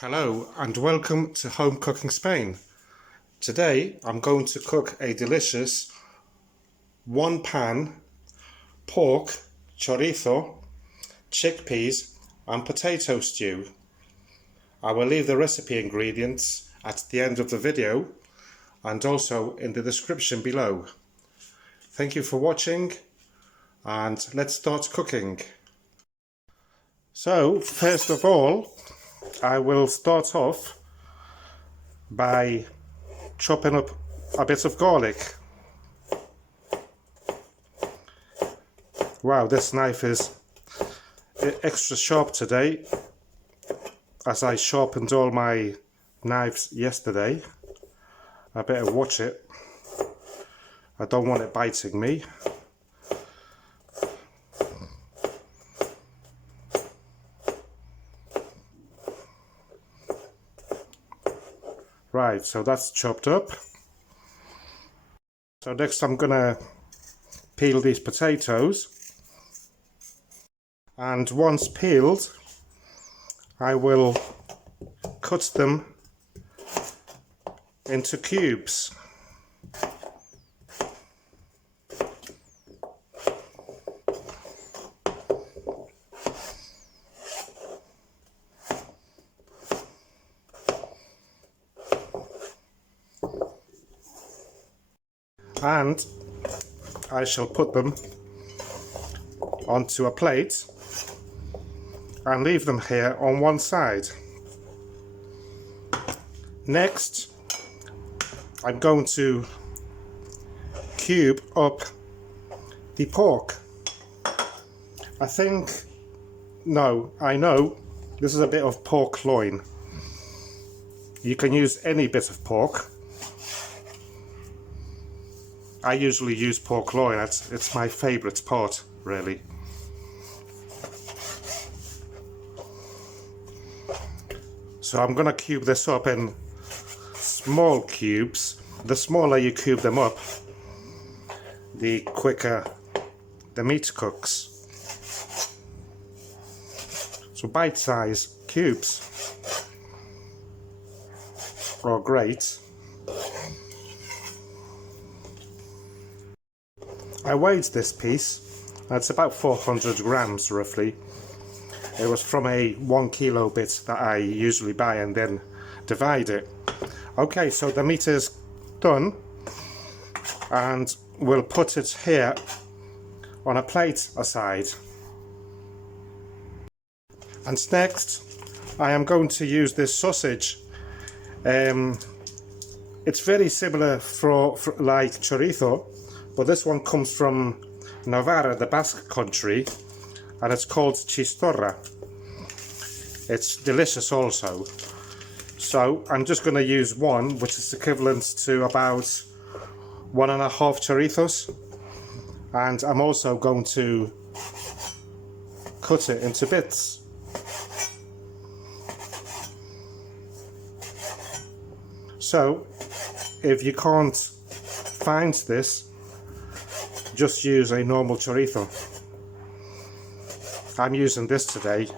Hello and welcome to Home Cooking Spain. Today I'm going to cook a delicious one pan pork, chorizo, chickpeas and potato stew. I will leave the recipe ingredients at the end of the video and also in the description below. Thank you for watching and let's start cooking. So first of all, I will start off by chopping up a bit of garlic. Wow, this knife is extra sharp today, as I sharpened all my knives yesterday. I better watch it. I don't want it biting me. Right, so that's chopped up. So next I'm gonna peel these potatoes, and once peeled I will cut them into cubes. And I shall put them onto a plate and leave them here on one side. Next, I'm going to cube up the pork. I know this is a bit of pork loin. You can use any bit of pork. I usually use pork loin, it's my favourite part, really. So I'm going to cube this up in small cubes. The smaller you cube them up, the quicker the meat cooks. So bite-sized cubes are great. I weighed this piece, it's about 400 grams roughly. It was from a 1 kilo bit that I usually buy and then divide it. Okay, so the meat is done and we'll put it here on a plate aside. And next I am going to use this sausage. It's very similar for like chorizo, but this one comes from Navarra, the Basque country, and it's called chistorra. It's delicious also. So I'm just going to use one, which is equivalent to about 1.5 chorizos, and I'm also going to cut it into bits. So if you can't find this, just use a normal chorizo. I'm using this today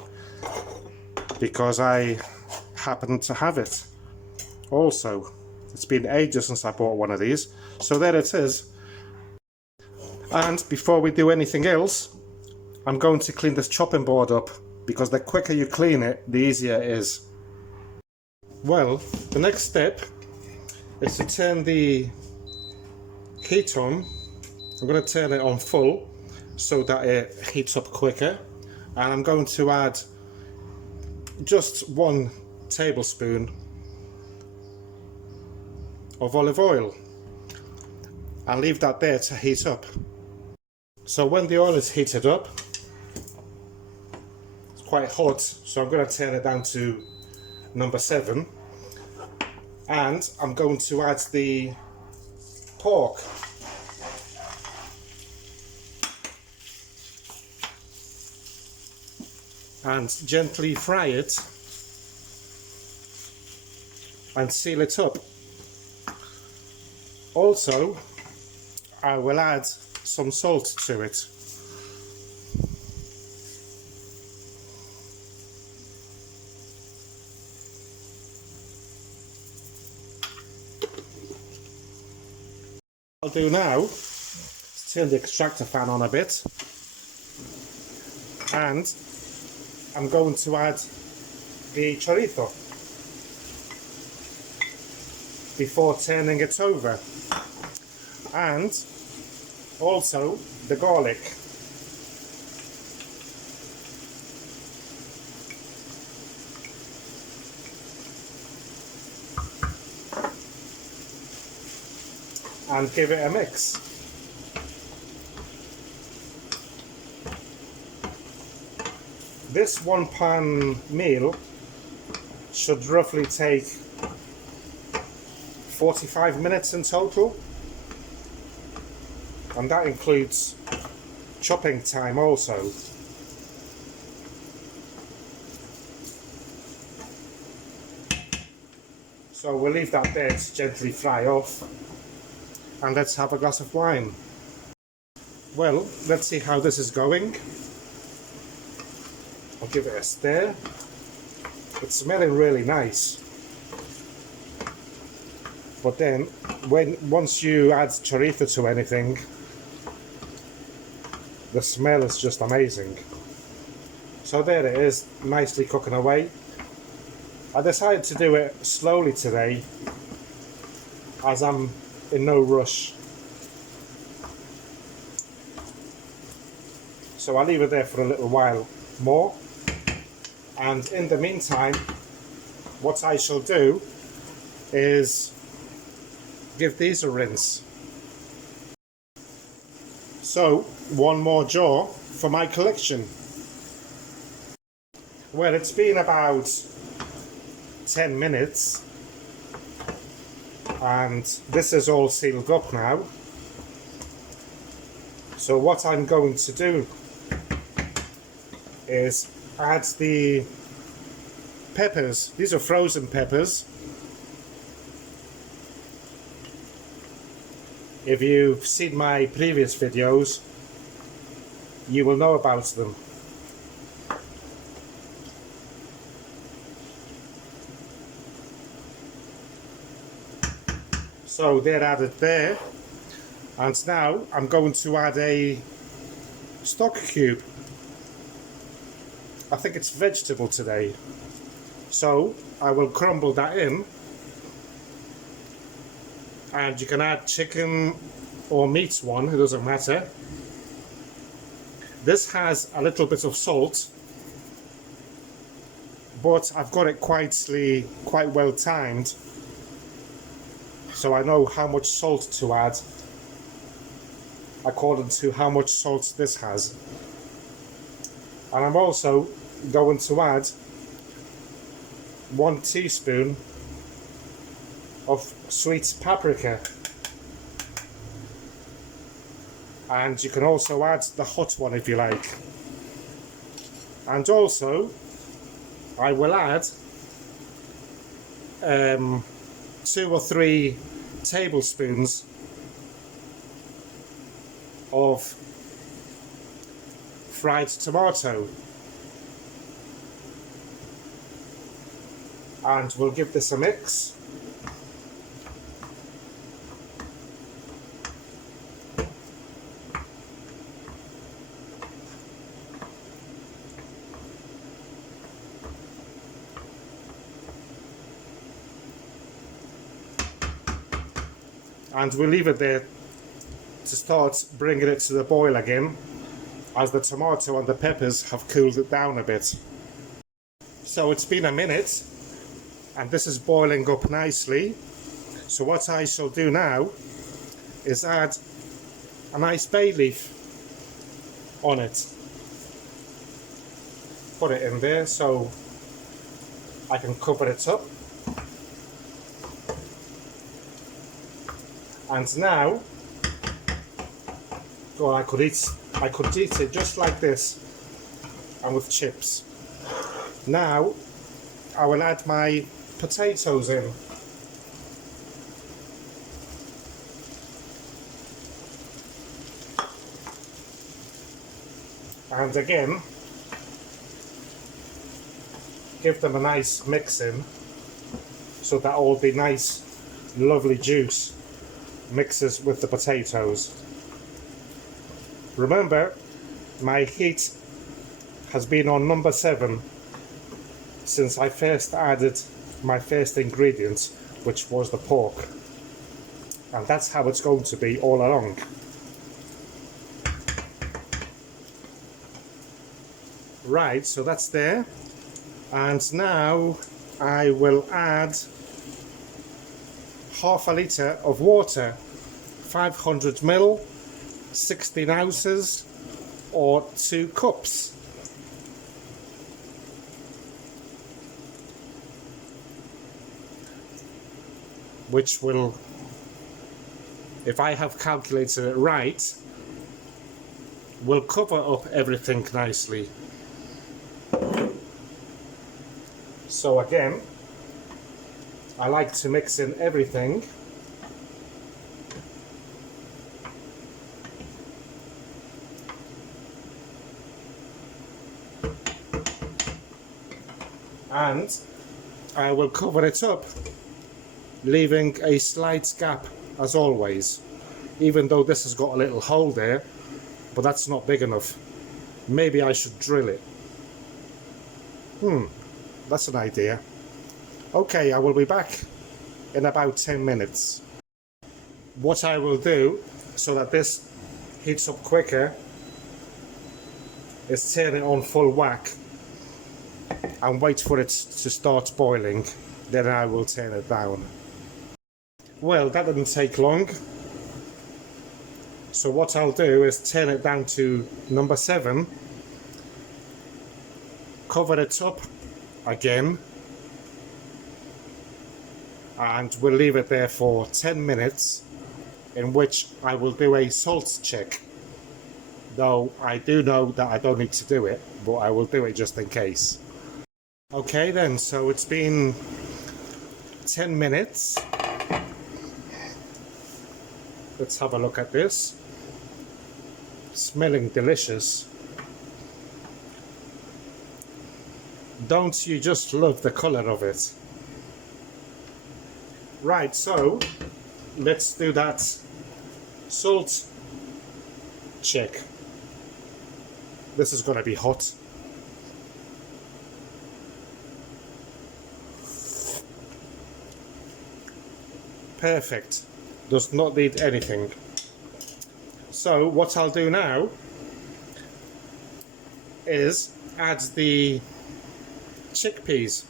because I happen to have it. Also, it's been ages since I bought one of these, so there it is. And before we do anything else, I'm going to clean this chopping board up, because the quicker you clean it, the easier it is. Well, the next step is to turn the heat on. I'm going to turn it on full so that it heats up quicker, and I'm going to add just 1 tablespoon of olive oil and leave that there to heat up. So when the oil is heated up, it's quite hot, so I'm going to turn it down to number 7, and I'm going to add the pork. And gently fry it and seal it up. Also, I will add some salt to it. do now is turn the extractor fan on a bit, and I'm going to add the chorizo before turning it over, and also the garlic. And give it a mix. This one pan meal should roughly take 45 minutes in total, and that includes chopping time also. So we'll leave that there to gently fry off, and let's have a glass of wine. Well, let's see how this is going. I'll give it a stir. It's smelling really nice. But then, once you add chorizo to anything, the smell is just amazing. So there it is, nicely cooking away. I decided to do it slowly today, as I'm in no rush. So I'll leave it there for a little while more, and in the meantime what I shall do is give these a rinse. So one more jar for my collection. Well, it's been about 10 minutes and this is all sealed up now. So what I'm going to do is add the peppers. These are frozen peppers. If you've seen my previous videos, you will know about them. So they're added there, and now I'm going to add a stock cube. I think it's vegetable today, so I will crumble that in, and you can add chicken or meat one, it doesn't matter. This has a little bit of salt, but I've got it quite well timed, so I know how much salt to add according to how much salt this has. And I'm also going to add 1 teaspoon of sweet paprika, and you can also add the hot one if you like. And also I will add 2 or 3 tablespoons of fried tomato, and we'll give this a mix. And we'll leave it there to start bringing it to the boil again, as the tomato and the peppers have cooled it down a bit. So it's been a minute and this is boiling up nicely. So what I shall do now is add a nice bay leaf on it. Put it in there so I can cover it up. And now, well, I could eat it just like this and with chips. Now I will add my potatoes in. And again, give them a nice mix in so that all be nice, lovely juice. mixes with the potatoes. Remember, my heat has been on number 7 since I first added my first ingredient, which was the pork. And that's how it's going to be all along. Right, so that's there. And now I will add half a litre of water, 500 ml, 16 ounces, or 2 cups. Which will, if I have calculated it right, will cover up everything nicely. So again, I like to mix in everything. And I will cover it up, leaving a slight gap as always, even though this has got a little hole there, but that's not big enough. Maybe I should drill it. That's an idea. Okay, I will be back in about 10 minutes. What I will do, so that this heats up quicker, is turn it on full whack and wait for it to start boiling. Then I will turn it down. Well, that didn't take long. So what I'll do is turn it down to number 7, cover it up again, and we'll leave it there for 10 minutes, in which I will do a salt check. Though I do know that I don't need to do it, but I will do it just in case. Okay then, so it's been 10 minutes. Let's have a look at this. Smelling delicious. Don't you just love the colour of it? Right, so let's do that salt check. This is going to be hot. Perfect. Does not need anything. So what I'll do now is add the chickpeas.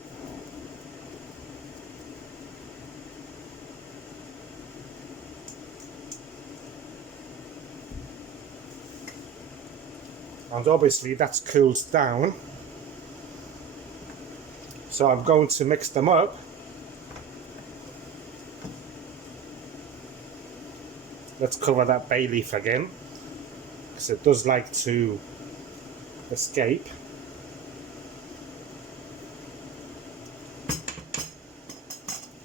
And obviously that's cooled down. So I'm going to mix them up. Let's cover that bay leaf again, because it does like to escape.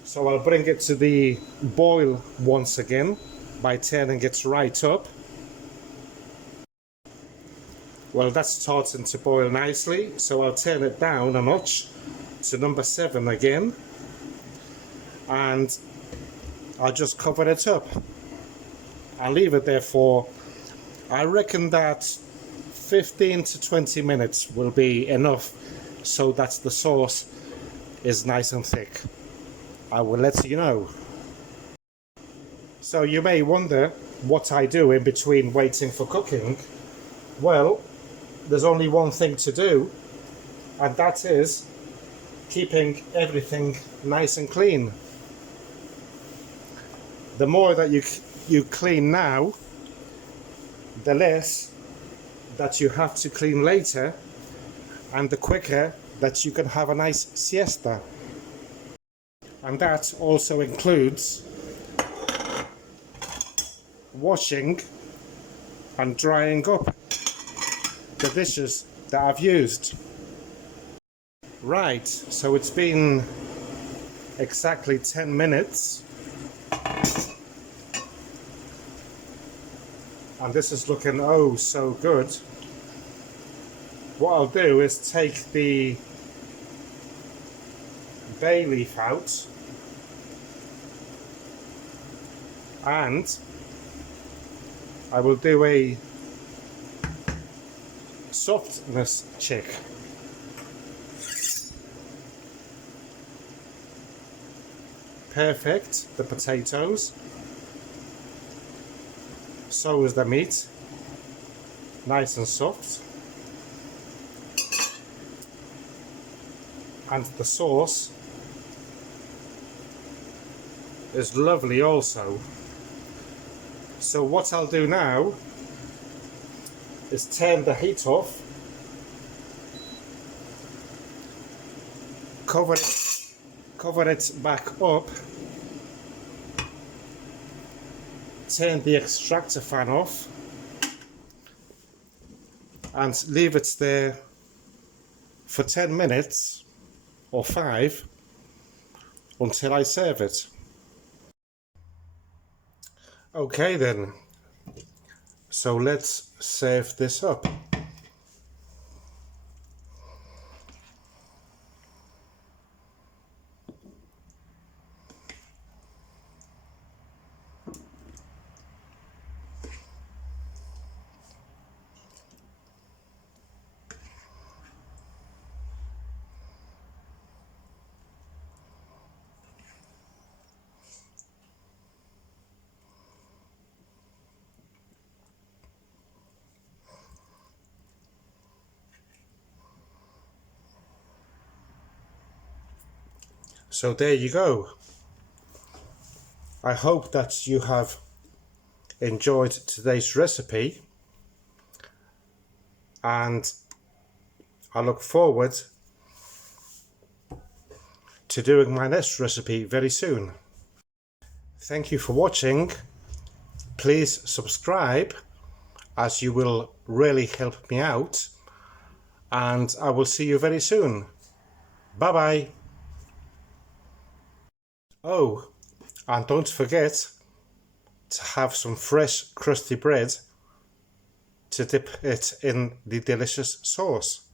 So I'll bring it to the boil once again by turning it right up. Well, that's starting to boil nicely, so I'll turn it down a notch to number 7 again, and I'll just cover it up. I'll leave it there for, I reckon that 15 to 20 minutes will be enough so that the sauce is nice and thick. I will let you know. So you may wonder what I do in between waiting for cooking. Well, there's only one thing to do, and that is keeping everything nice and clean. The more that you clean now, the less that you have to clean later, and the quicker that you can have a nice siesta. And that also includes washing and drying up the dishes that I've used. Right, so it's been exactly 10 minutes. And this is looking oh so good. What I'll do is take the bay leaf out and I will do a softness check. Perfect, the potatoes. So is the meat. Nice and soft. And the sauce is lovely also. So what I'll do now is turn the heat off, cover it back up, turn the extractor fan off and leave it there for 10 minutes or 5 until I serve it. Okay then, so let's serve this up. So there you go. I hope that you have enjoyed today's recipe, and I look forward to doing my next recipe very soon. Thank you for watching. Please subscribe, as you will really help me out, and I will see you very soon. Bye bye. Oh, and don't forget to have some fresh crusty bread to dip it in the delicious sauce.